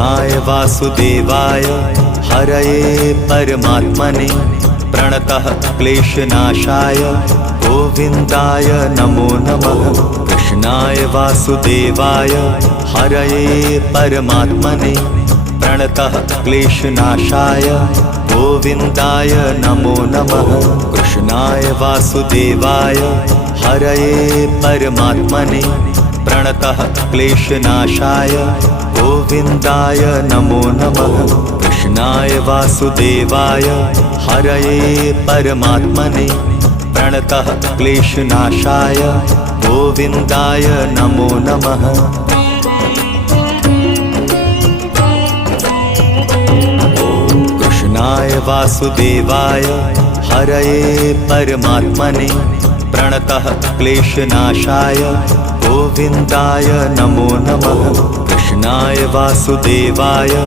कृष्णाय वासुदेवाय हरये परमात्मने प्रणतः क्लेशनाशाय गोविन्दाय नमो नमः। कृष्णाय वासुदेवाय हरये परमात्मने प्रणतः क्लेशनाशाय गोविन्दाय नमो नमः। कृष्णाय वासुदेवाय हरये परमात्मने प्रणतः क्लेशनाशाय गोविन्दाय नमो नमः। कृष्णाय वासुदेवाय हरये परमात्मने प्रणतः क्लेशनाशाय गोविन्दाय नमो नमः। कृष्णाय वासुदेवाय हरये परमात्मने प्रणतः क्लेशनाशाय गोविन्दाय नमो नमः। कृष्णाय वासुदेवाय